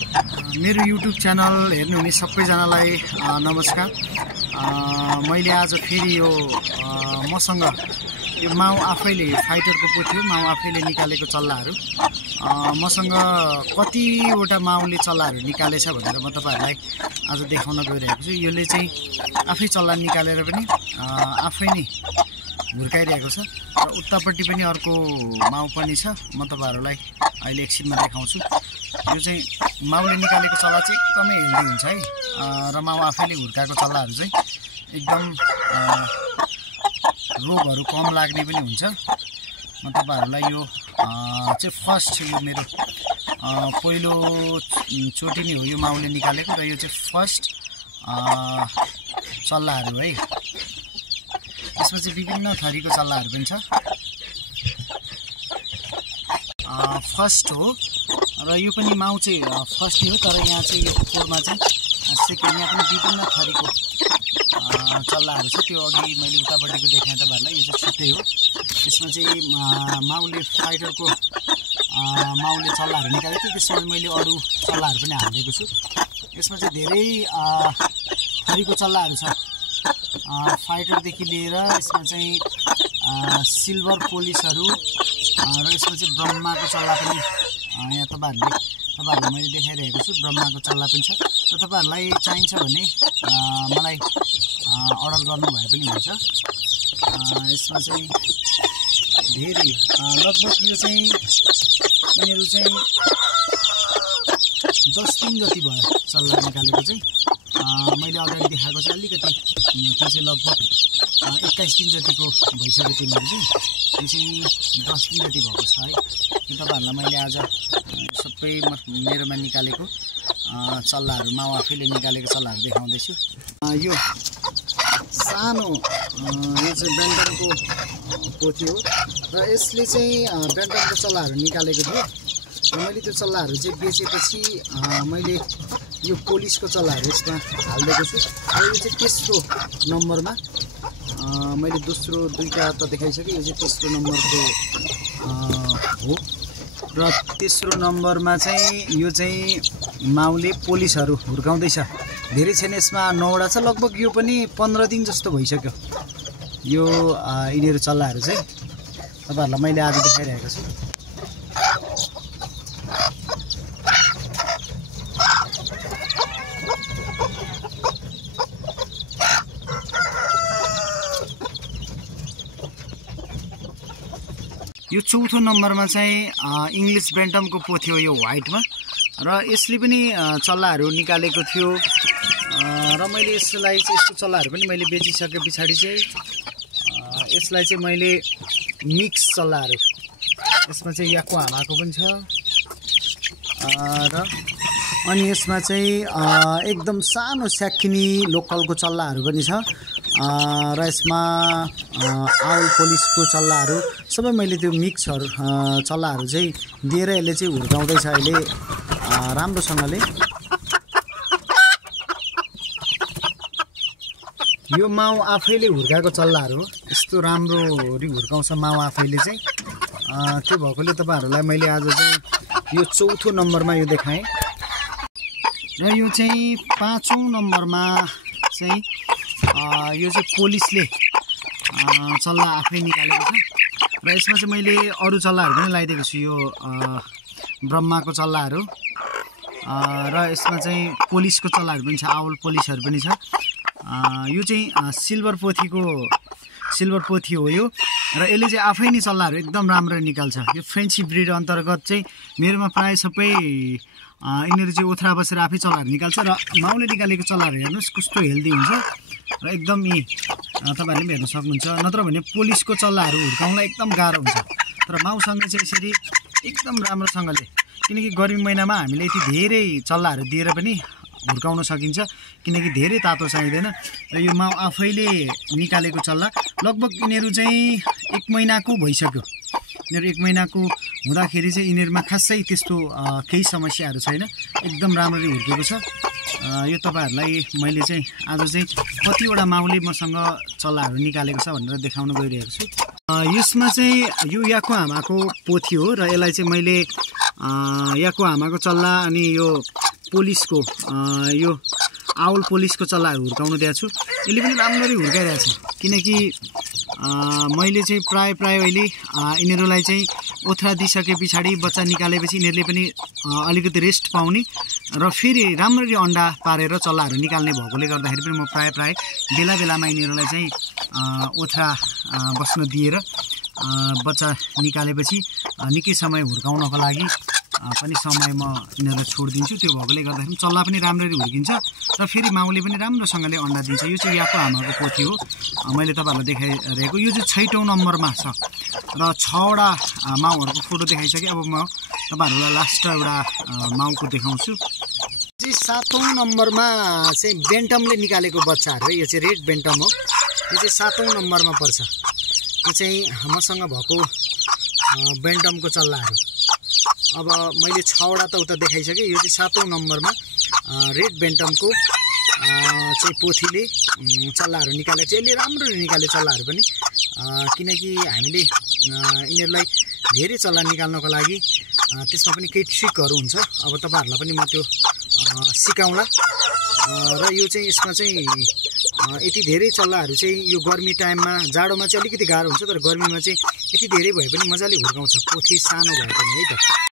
मेरो YouTube channel हेर्नुहुने सबैजनालाई नमस्कार। मैले आज फेरि यो मसँग यो माउ आफैले फाइटरको पोथ्यो, माउ आफैले निकालेको चल्लाहरू मसँग कतिवटा माउले चल्लाहरू निकालेछ भनेर म तपाईहरुलाई आज देखाउन गइरहेको छु। यसले चाहिँ आफै चल्ला निकालेर पनि आफै नै हुर्काइरहेको छ र उतापट्टि पनि अर्को माउ पनि छ। म तपाईहरुलाई अहिले एकछिनमा देखाउँछु। यो चाहिँ माउले निकालेको चल्ला चाहिँ एकदमै हेल्दी हुन्छ है र माउ आफैले हुर्काएको चल्लाहरू चाहिँ एकदम रोगहरू कम लाग्ने पनि हुन्छ। म तपाईहरुलाई यो चाहिँ फर्स्ट यो मेरो पहिलो चोटि नै हो यो माउले निकालेको र यो चाहिँ फर्स्ट चल्लाहरू है। यसमा चाहिँ विभिन्न थरीको चल्लाहरू पनि छ। फर्स्ट हो र यो पनि माउ चाहिँ फर्स्ट नै हो, तर यहाँ चाहिँ यो कोरमा चाहिँ सेकेन्ड। यहाँ पनि विभिन्न थरीको चल्लाहरू छ। त्यो अघि मैले उतापट्टिको देखाएँ तपाईहरुलाई, यो चाहिँ छुट्टै हो। यसमा चाहिँ माउले फाइटरको माउले चल्लाहरू निकालेको थियो, त्यसमा मैले अरू चल्लाहरू पनि हालेको छु। यसमा चाहिँ धेरै थरीको चल्लाहरू छ, फाइटरदेखि लिएर यसमा चाहिँ सिल्भर पोलिसहरू र यसमा चाहिँ ब्रह्माको चल्ला पनि यहाँ तपाईहरुलाई मैले देखाइरहेको छु। ब्रह्माको चल्ला पनि छ र तपाईहरुलाई चाहिन्छ भने मलाई अर्डर गर्नु भए पनि हुन्छ। यसमा चाहिँ धेरै लगभग यो चाहिँ यिनीहरू चाहिँ 10 दिन जति भयो चल्ला निकालेको चाहिँ। मैले अगाडि देखाएको चाहिँ अलिकति त्यो चाहिँ लगभग 21 दिन जतिको भइसक्यो। तिनीहरू चाहिँ यो चाहिँ 10 दिन जति भएको छ है। यो तपाईहरुलाई मैले आज सबै मेरोमा निकालेको चल्लाहरू, माउ आफैले निकालेको चल्लाहरू देखाउँदैछु। यो सानो यो चाहिँ बेन्टनको पोथी हो र यसले चाहिँ बेन्टनको चल्लाहरू निकालेको थियो र मैले त्यो चल्लाहरू चाहिँ बेचेपछि मैले यो पोलिसको चल्लाहरू यसमा हालिदिएको छु। र यो चाहिँ तेस्रो नम्बरमा मैले दोस्रो दुईटा त देखाइसकेँ, यो चाहिँ तेस्रो नम्बरको हो र तेस्रो नम्बरमा चाहिँ यो चाहिँ माउले पोलिसहरू हुर्काउँदैछ। धेरै छैन, यसमा 9वटा छ। लगभग यो पनि 15 दिन जस्तो भइसक्यो यो यिनीहरू चल्लाहरू चाहिँ तपाईहरुलाई मैले आज देखाइरहेको छु। यो चौथो नम्बरमा चाहिँ इङ्ग्लिस बेन्टमको पोथी हो यो व्हाइटमा, र यसले पनि चल्लाहरू निकालेको थियो र मैले यसलाई चाहिँ यस्तो चल्लाहरू पनि मैले बेचिसके पछाडि चाहिँ यसलाई चाहिँ मैले मिक्स चल्लाहरू, यसमा चाहिँ याको हामाको पनि छ र अनि यसमा चाहिँ एकदम सानो स्याक्किनी लोकलको चल्लाहरू पनि छ र यसमा आउल पोलिसको चल्लाहरू सबै मैले त्यो मिक्सहरू चल्लाहरू चाहिँ दिएर यसले चाहिँ हुर्काउँदैछ अहिले राम्रोसँगले। यो माउ आफैले हुर्काएको चल्लाहरू हो, यस्तो राम्रोरी हुर्काउँछ माउ आफैले चाहिँ। त्यो भएकोले तपाईहरुलाई मैले आज चाहिँ यो चौथो नम्बरमा यो देखाएँ र यो चाहिँ 5औं नम्बरमा चाहिँ यो चाहिँ पोलिसले चल्ला आफै निकालेको छ र यसमा चाहिँ मैले अरू चल्लाहरू पनि लगाइदिएको छु। यो ब्रह्माको चल्लाहरू र यसमा चाहिँ पोलिसको चल्लाहरू पनि छ, आउल पोलिसहरू पनि छ। यो चाहिँ सिल्भर पोथी हो यो र यसले चाहिँ आफै नै चल्लाहरू एकदम राम्रो निकाल्छ। यो फ्रेन्ची ब्रिड अन्तर्गत चाहिँ मेरोमा प्राय सबै यिनीहरू चाहिँ ओथ्रा बसेर आफै चल्लाहरू निकाल्छ र माउले निकालेको चल्लाहरू हेर्नुहोस् कस्तो हेल्दी हुन्छ र एकदम तपाईहरुले पनि हेर्न सक्नुहुन्छ। नत्र भने पोलिसको चल्लाहरू हुर्काउनलाई एकदम गाह्रो हुन्छ, तर माउसँग चाहिँ यसरी एकदम राम्रोसँगले, किनकि गर्मी महिनामा हामीले यति धेरै चल्लाहरू दिएर पनि हुर्काउन सकिन्छ, किनकि धेरै तातो चाहिँदैन। र यो माउ आफैले निकालेको चल्ला लगभग यिनीहरू चाहिँ 1 महिनाको भइसक्यो। यिनीहरू 1 महिनाको हुँदाखेरि चाहिँ यिनीहरूमा खासै त्यस्तो केही समस्याहरू छैन, एकदम राम्ररी हुर्केको छ। यो तपाईहरुलाई मैले चाहिँ आज चाहिँ कतिवटा माउले मसँग चल्लाहरू निकालेको छ भनेर देखाउन गइरहेको छु। यसमा चाहिँ यो याको हामाको पोथी हो र यसलाई चाहिँ मैले याको हामाको चल्ला अनि यो पोलिसको यो आउल पोलिसको चल्लाहरू हुर्काउनु दिएको छु। यसले पनि राम्ररी हुर्काइरहेछ, किनकि मैले चाहिँ प्राय अहिले यिनीहरूलाई चाहिँ ओथ्रा दिइसके पछाडि बच्चा निकालेपछि यिनीहरूले पनि अलिकति रेस्ट पाउने र फेरि राम्ररी अन्डा पारेर चल्लाहरू निकाल्ने भएकोले गर्दाखेरि पनि म प्राय बेला बेलामा यिनीहरूलाई चाहिँ ओथ्रा बस्न दिएर बच्चा निकालेपछि निकै समय हुर्काउनको लागि पनि समय म यिनीहरूलाई छोडिदिन्छु। त्यो भएकोले गर्दाखेरि चल्ला पनि राम्ररी हुर्किन्छ र फेरि माउले पनि राम्रोसँगले अन्डा दिन्छ। यो चाहिँ याको आमाको पोथी हो, मैले तपाईँहरूलाई देखाइरहेको। यो चाहिँ 6औं नम्बरमा छ र 6वटा माउहरूको फोटो देखाइसकेँ। अब म तपाईँहरूलाई लास्ट एउटा माउको देखाउँछु। चाहिँ 7औं नम्बरमा चाहिँ बेन्टमले निकालेको बच्चाहरू है। यो चाहिँ रेड बेन्टम हो, यो चाहिँ 7औं नम्बरमा पर्छ। यो चाहिँ मसँग भएको बेन्टमको चल्लाहरू। अब मैले 6वटा त उता देखाइसकेँ। यो चाहिँ 7औं नम्बरमा रेड बेन्टमको चाहिँ पोथीले चल्लाहरू निकालेको छ। यसले राम्ररी निकाले चल्लाहरू पनि, किनकि हामीले यिनीहरूलाई धेरै चल्ला निकाल्नको लागि त्यसमा पनि केही ट्रिकहरू हुन्छ। अब तपाईँहरूलाई पनि म त्यो सिकाउँला। र यो चाहिँ यसमा चाहिँ यति धेरै चल्लाहरू चाहिँ यो गर्मी टाइममा, जाडोमा चाहिँ अलिकति गाह्रो हुन्छ, तर गर्मीमा चाहिँ यति धेरै भए पनि मजाले हुर्काउँछ। पोथी सानो भए पनि है त।